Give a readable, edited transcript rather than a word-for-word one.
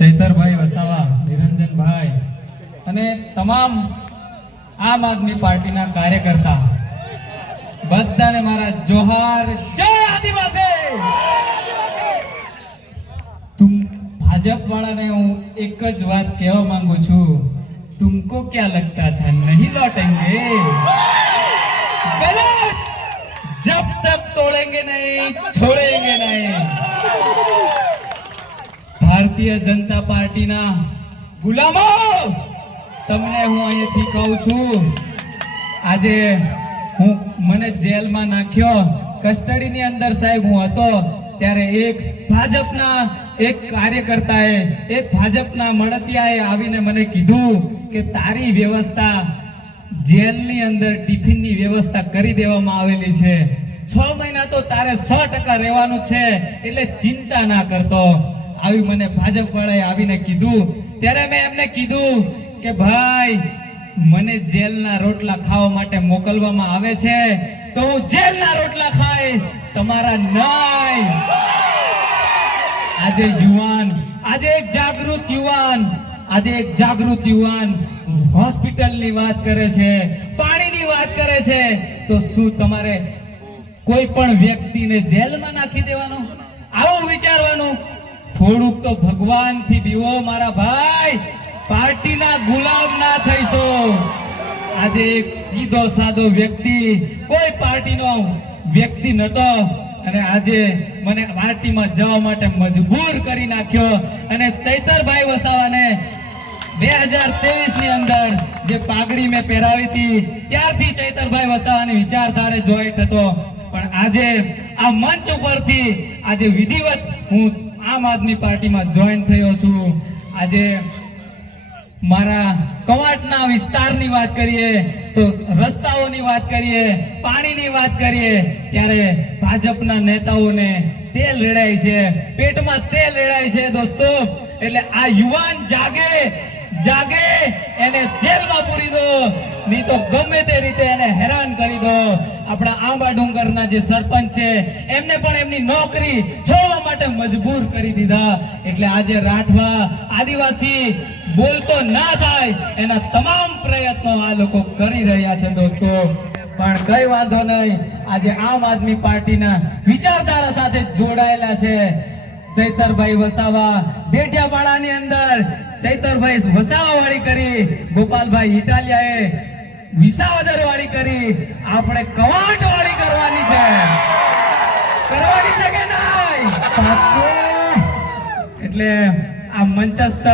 ચૈતરભાઈ વસાવા, નિરંજનભાઈ અને તમામ આમ આદમી પાર્ટીના કાર્યકર્તા બધાને મારા જોહાર, જય આદિવાસી। ભાજપ વાળાને હું એક જ વાત કહેવા માંગુ છું, तुमको क्या लगता था नहीं लौटेंगे? गलत, जब तक तोड़ेंगे नहीं छोड़ेंगे नहीं। भारतीय जनता पार्टीना गुलामो, તમને હું અહીંયાથી કહું છું, આજે હું મને જેલમાં નાખ્યો, કસ્ટડીની અંદર સાહેબ હું હતો ત્યારે એક ભાજપના એક કાર્યકર્તાએ, એક ભાજપના મળતિયાએ આવીને મને કીધું કે તારી વ્યવસ્થા જેલની અંદર ટિફિનની વ્યવસ્થા કરી દેવામાં આવેલી છે, 6 મહિના તો તારે 100% રહેવાનું છે, એટલે ચિંતા ના કરતો। આવી મને ભાજપ વાળાએ આવીને કીધું ત્યારે મેં એમને કીધું કે ભાઈ મને જેલના રોટલા ખાવા માટે મોકલવામાં આવે છે તો હું જેલના રોટલા ખાઈશ, તમારા નહીં। આજે યુવાન, આજે એક જાગૃત યુવાન હોસ્પિટલની વાત કરે છે, પાણીની વાત કરે છે, તો શું તમારે કોઈ પણ વ્યક્તિને જેલમાં નાખી દેવાનો? આવું વિચારવાનું? થોડુંક તો ભગવાનથી બીવો મારા ભાઈ, પાર્ટીના ગુલામ ના થઈશો। આજે એક સીધો સાદો વ્યક્તિ, કોઈ પાર્ટીનો વ્યક્તિ નતો અને આજે મને પાર્ટીમાં જવા માટે મજબૂર કરી નાખ્યો। અને ચૈતરભાઈ વસાવાને 2023 ની અંદર જે પાઘડી મેં પહેરાવી હતી ત્યારથી ચૈતરભાઈ વસાવાની વિચારધારે જોઈન્ટ હતો, પણ આજે આ મંચ ઉપરથી આજે વિધિવત હું આમ આદમી પાર્ટીમાં જોઈન્ટ થયો છું। આજે મારા કવાંટના વિસ્તારની વાત કરીએ તો રસ્તાઓની વાત કરીએ, પાણીની વાત કરીએ, ત્યારે ભાજપના નેતાઓને તેલ રેડાય છે, પેટમાં તેલ રેડાય છે દોસ્તો। એટલે આ યુવાન જાગે, એને જેલમાં પૂરી દો, નહીં તો ગમે તે રીતે એને હેરાન કરી દો। આપણા આંબા ડુંગરના જે સરપંચ છે એમને પણ એમની નોકરી છોડવા માટે મજબૂર કરી દીધા। એટલે આજે રાઠવા આદિવાસી બોલતો ના થાય એના તમામ પ્રયત્નો આ લોકો કરી રહ્યા છે દોસ્તો। પણ કઈ વાંધો નહીં, આજે આમ આદમી પાર્ટીના વિચારધારા સાથે જોડાયેલા છે ચૈતરભાઈ વસાવા। ડેડિયાપાડાની અંદર ચૈતરભાઈ વસાવા વાળી કરી, ગોપાલભાઈ ઇટાલિયાએ વિસાવદર વાળી કરી, આપણે કવાંટ વાળી કરવાની છે કે નહીં? એટલે આ મંચસ્થ